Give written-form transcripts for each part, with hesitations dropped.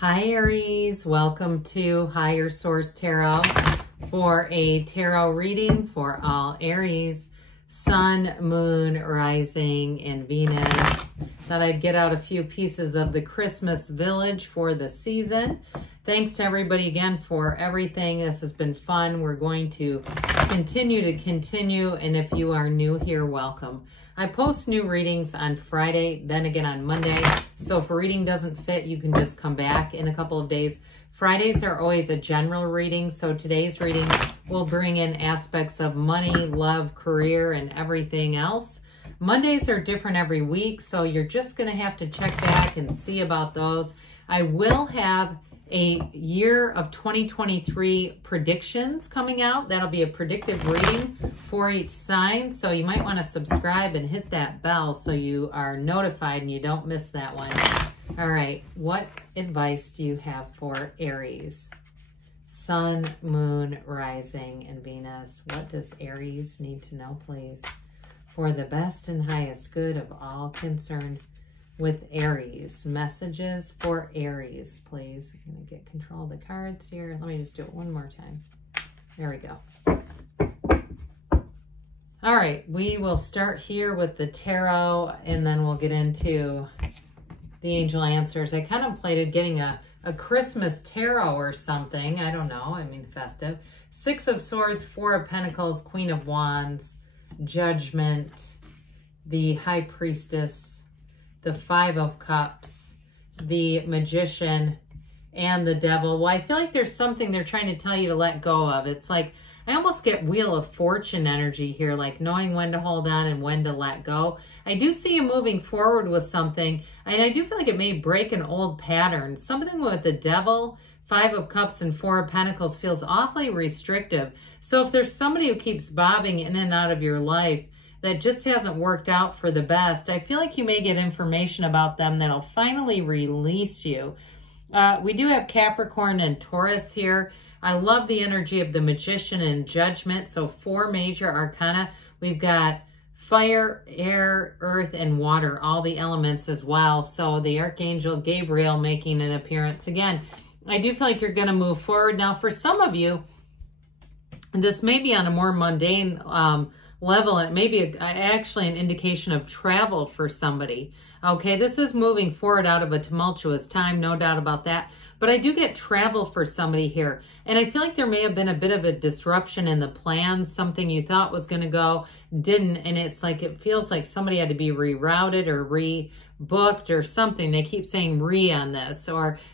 Hi Aries, welcome to Higher Source Tarot for a tarot reading for all Aries, Sun, Moon, Rising, and Venus. Thought I'd get out a few pieces of the Christmas Village for the season. Thanks to everybody again for everything. This has been fun. We're going to continue, and if you are new here, welcome. I post new readings on Friday, then again on Monday. So if a reading doesn't fit, you can just come back in a couple of days. Fridays are always a general reading, so today's reading will bring in aspects of money, love, career, and everything else. Mondays are different every week, so you're just going to have to check back and see about those. I will have a year of 2023 predictions coming out. That'll be a predictive reading for each sign. So you might want to subscribe and hit that bell so you are notified and you don't miss that one. All right, what advice do you have for Aries? Sun, Moon, Rising, and Venus. What does Aries need to know, please? For the best and highest good of all concerned with Aries. Messages for Aries, please. I'm going to get control of the cards here. Let me just do it one more time. There we go. All right, we will start here with the tarot, and then we'll get into the angel answers. I contemplated getting a Christmas tarot or something. I don't know. I mean, festive. Six of Swords, Four of Pentacles, Queen of Wands, Judgment, the High Priestess, the Five of Cups, the Magician, and the Devil. Well, I feel like there's something they're trying to tell you to let go of. It's like, I almost get Wheel of Fortune energy here, like knowing when to hold on and when to let go. I do see you moving forward with something, and I do feel like it may break an old pattern. Something with the Devil, Five of Cups, and Four of Pentacles feels awfully restrictive. So if there's somebody who keeps bobbing in and out of your life that just hasn't worked out for the best, I feel like you may get information about them that'll finally release you. We do have Capricorn and Taurus here. I love the energy of the Magician and Judgment. So 4 major arcana. We've got fire, air, earth, and water, all the elements as well. So the Archangel Gabriel making an appearance. Again, I do feel like you're going to move forward. Now, for some of you, and this may be on a more mundane level, and it may be actually an indication of travel for somebody. Okay, this is moving forward out of a tumultuous time, no doubt about that. But I do get travel for somebody here. And I feel like there may have been a bit of a disruption in the plans. Something you thought was going to go, didn't. And it's like, it feels like somebody had to be rerouted or rebooked or something. They keep saying re on this.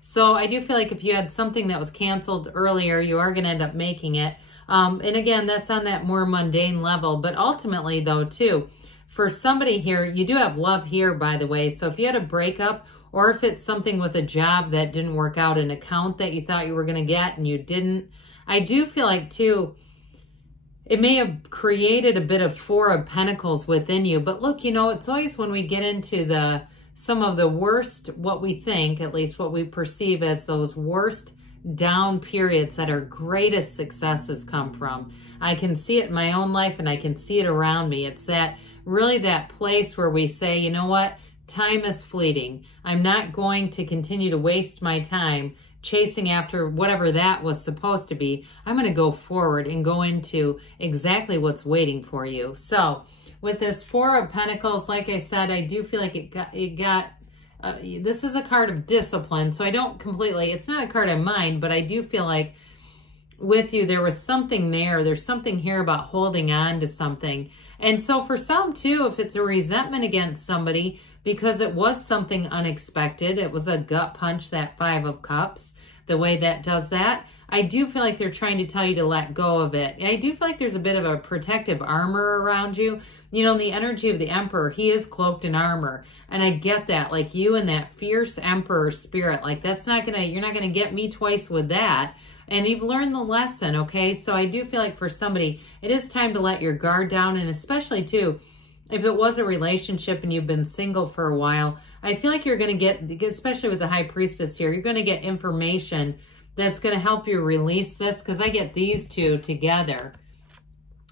So I do feel like if you had something that was canceled earlier, you are going to end up making it. And again, that's on that more mundane level. But ultimately, though, too, for somebody here, you do have love here, by the way. So if you had a breakup, or if it's something with a job that didn't work out, an account that you thought you were going to get and you didn't, I do feel like, too, it may have created a bit of Four of Pentacles within you. But look, you know, it's always when we get into some of the worst, what we think, at least what we perceive as those worst down periods that our greatest successes come from. I can see it in my own life and I can see it around me. It's that really that place where we say, you know what, time is fleeting. I'm not going to continue to waste my time chasing after whatever that was supposed to be. I'm going to go forward and go into exactly what's waiting for you. So with this Four of Pentacles, like I said, I do feel like this is a card of discipline, so I don't completely, it's not a card I mind, but I do feel like with you, there was something there. There's something here about holding on to something. And so for some too, if it's a resentment against somebody because it was something unexpected, it was a gut punch, that Five of Cups, the way that does that, I do feel like they're trying to tell you to let go of it. I do feel like there's a bit of a protective armor around you. You know, the energy of the Emperor, he is cloaked in armor. And I get that, like you and that fierce Emperor spirit, like that's not gonna, you're not gonna get me twice with that. And you've learned the lesson, okay? So I do feel like for somebody, it is time to let your guard down. And especially too, if it was a relationship and you've been single for a while, I feel like you're gonna get, especially with the High Priestess here, you're gonna get information that's gonna help you release this, because I get these two together.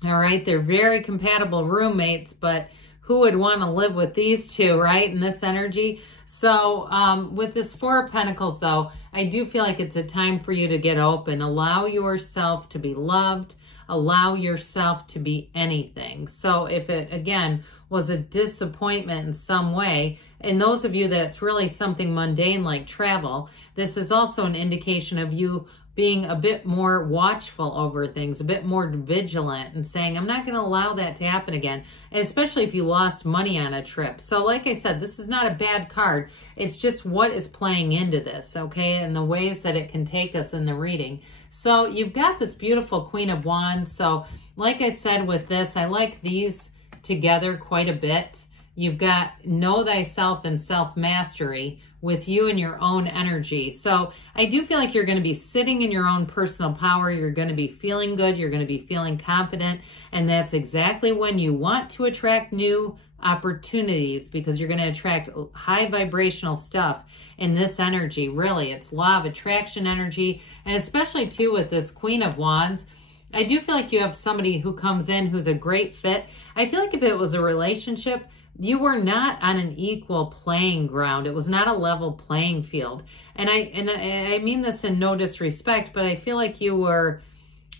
All right, they're very compatible roommates, but who would want to live with these two, right? In this energy. So with this Four of Pentacles, though, I do feel like it's a time for you to get open. Allow yourself to be loved. Allow yourself to be anything. So if it, again, was a disappointment in some way, and those of you that it's really something mundane like travel, this is also an indication of you being a bit more watchful over things, a bit more vigilant, and saying, I'm not going to allow that to happen again, and especially if you lost money on a trip. So like I said, this is not a bad card. It's just what is playing into this, okay, and the ways that it can take us in the reading. So you've got this beautiful Queen of Wands. So like I said with this, I like these together quite a bit. You've got know thyself and self-mastery with you and your own energy. So I do feel like you're going to be sitting in your own personal power. You're going to be feeling good. You're going to be feeling confident. And that's exactly when you want to attract new opportunities, because you're going to attract high vibrational stuff in this energy. Really, it's law of attraction energy. And especially too with this Queen of Wands, I do feel like you have somebody who comes in who's a great fit. I feel like if it was a relationship, you were not on an equal playing ground. It was not a level playing field. And I mean this in no disrespect, but I feel like you were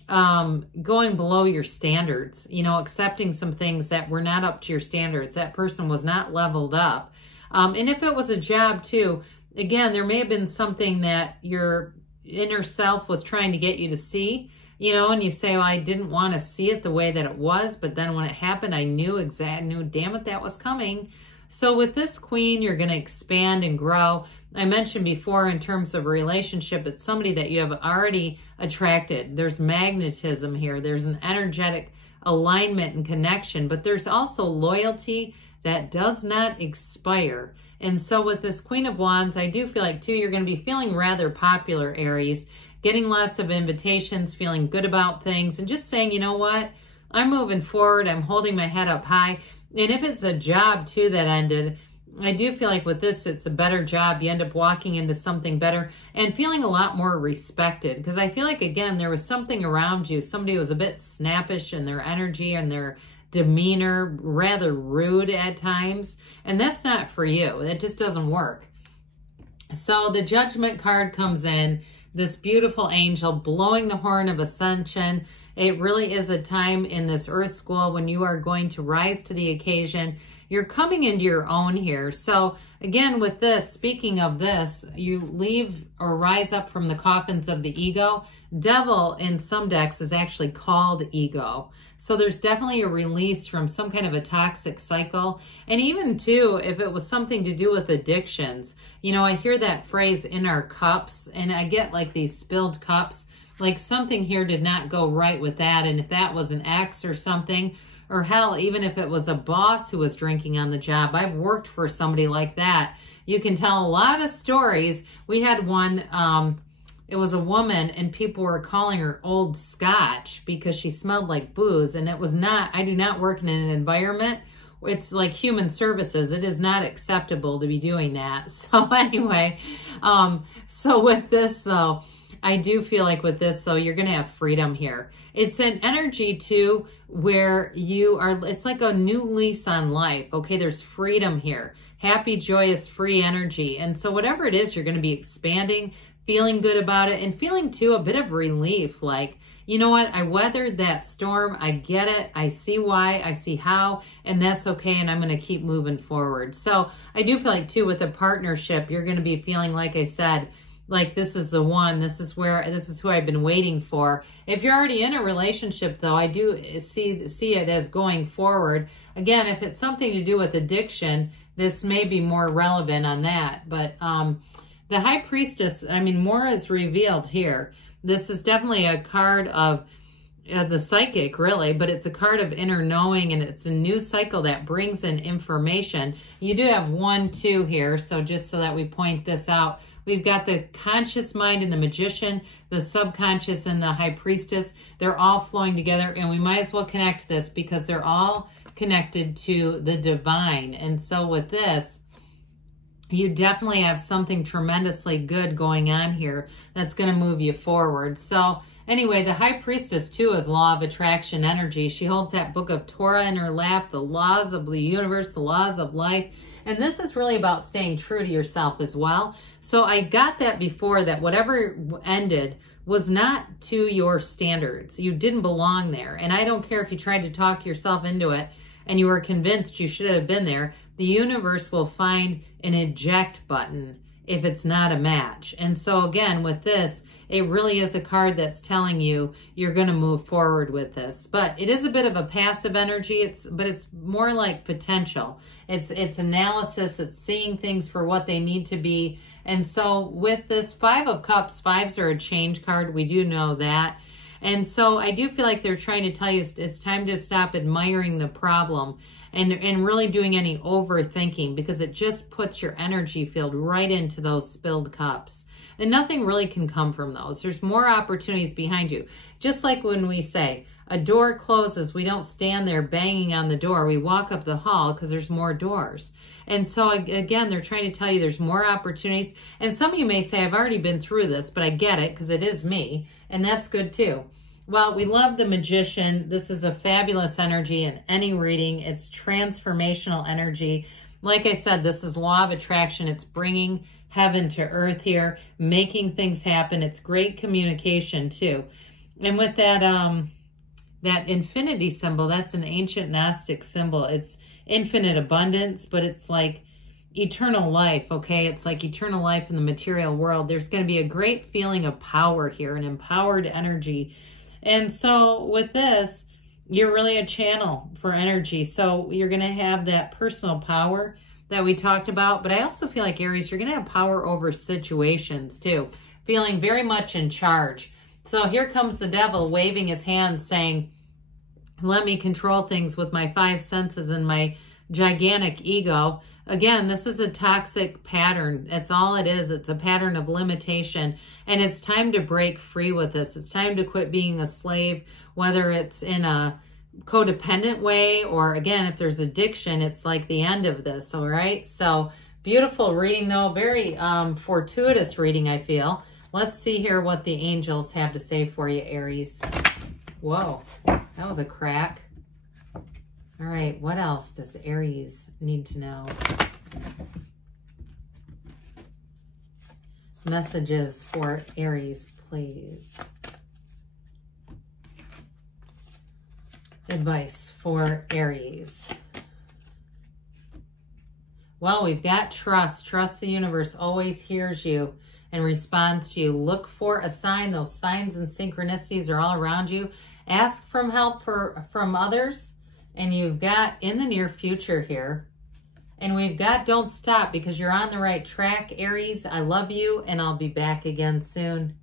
going below your standards, you know, accepting some things that were not up to your standards. That person was not leveled up. And if it was a job too, again, there may have been something that your inner self was trying to get you to see, you know, and you say, well, I didn't want to see it the way that it was, but then when it happened, I knew damn it, that was coming. So with this Queen, you're going to expand and grow. I mentioned before in terms of a relationship, it's somebody that you have already attracted. There's magnetism here. There's an energetic alignment and connection, but there's also loyalty that does not expire. And so with this Queen of Wands, I do feel like too, you're going to be feeling rather popular, Aries, getting lots of invitations, feeling good about things, and just saying, you know what, I'm moving forward, I'm holding my head up high. And if it's a job too that ended, I do feel like with this, it's a better job. You end up walking into something better and feeling a lot more respected. Because I feel like, again, there was something around you. Somebody was a bit snappish in their energy and their demeanor, rather rude at times. And that's not for you. It just doesn't work. So the Judgment card comes in. This beautiful angel blowing the horn of ascension. It really is a time in this Earth School when you are going to rise to the occasion. You're coming into your own here. So again, with this, speaking of this, you leave or rise up from the coffins of the ego. Devil in some decks is actually called ego. So there's definitely a release from some kind of a toxic cycle. And even too, if it was something to do with addictions, you know, I hear that phrase in our cups, and I get like these spilled cups, like something here did not go right with that. And if that was an ex or something, or hell, even if it was a boss who was drinking on the job, I've worked for somebody like that. You can tell a lot of stories. We had one, it was a woman, and people were calling her old scotch because she smelled like booze. And it was not, I do not work in an environment. It's like human services. It is not acceptable to be doing that. So anyway, so with this though, I do feel like with this though, you're going to have freedom here. It's an energy too, where you are, it's like a new lease on life. Okay. There's freedom here, happy, joyous, free energy. And so whatever it is, you're going to be expanding, feeling good about it, and feeling too a bit of relief. Like, you know what? I weathered that storm. I get it. I see why. I see how, and that's okay. And I'm going to keep moving forward. So I do feel like too, with a partnership, you're going to be feeling, like I said, like this is the one, this is who I've been waiting for. If you're already in a relationship though, I do see it as going forward. Again, if it's something to do with addiction, this may be more relevant on that. But the High Priestess, I mean, more is revealed here. This is definitely a card of the psychic, really, but it's a card of inner knowing, and it's a new cycle that brings in information. You do have 1, 2 here, so just so that we point this out, we've got the conscious mind and the Magician, the subconscious and the High Priestess. They're all flowing together, and we might as well connect this because they're all connected to the divine. And so with this, you definitely have something tremendously good going on here that's going to move you forward. So anyway, the High Priestess too is law of attraction energy. She holds that book of Torah in her lap, the laws of the universe, the laws of life. And this is really about staying true to yourself as well. So I got that before, that whatever ended was not to your standards. You didn't belong there. And I don't care if you tried to talk yourself into it and you were convinced you should have been there. The universe will find an eject button if it's not a match. And so again, with this, it really is a card that's telling you you're going to move forward with this. But it is a bit of a passive energy, but it's more like potential. It's analysis, it's seeing things for what they need to be. And so with this Five of Cups, fives are a change card. We do know that. And so I do feel like they're trying to tell you it's time to stop admiring the problem and really doing any overthinking, because it just puts your energy field right into those spilled cups. And nothing really can come from those. There's more opportunities behind you. Just like when we say a door closes, we don't stand there banging on the door. We walk up the hall because there's more doors. And so again, they're trying to tell you there's more opportunities. And some of you may say, I've already been through this, but I get it because it is me. And that's good too. Well, we love the Magician. This is a fabulous energy in any reading. It's transformational energy. Like I said, this is law of attraction. It's bringing heaven to earth here, making things happen. It's great communication too. And with that, that infinity symbol, that's an ancient Gnostic symbol. It's infinite abundance, but it's like eternal life, okay? It's like eternal life in the material world. There's going to be a great feeling of power here, an empowered energy. And so with this, you're really a channel for energy. So you're going to have that personal power that we talked about. But I also feel like, Aries, you're going to have power over situations too, feeling very much in charge. So here comes the devil waving his hand saying, let me control things with my five senses and my gigantic ego. Again, this is a toxic pattern. That's all it is. It's a pattern of limitation. And it's time to break free with this. It's time to quit being a slave, whether it's in a codependent way or, again, if there's addiction, it's like the end of this, all right? So beautiful reading, though. Very fortuitous reading, I feel. Let's see here what the angels have to say for you, Aries. Whoa, that was a crack. All right, what else does Aries need to know? Messages for Aries, please. Advice for Aries. Well, we've got trust. Trust the universe always hears you and responds to you. Look for a sign. Those signs and synchronicities are all around you. Ask for help from others. And you've got in the near future here. And we've got don't stop, because you're on the right track, Aries. I love you, and I'll be back again soon.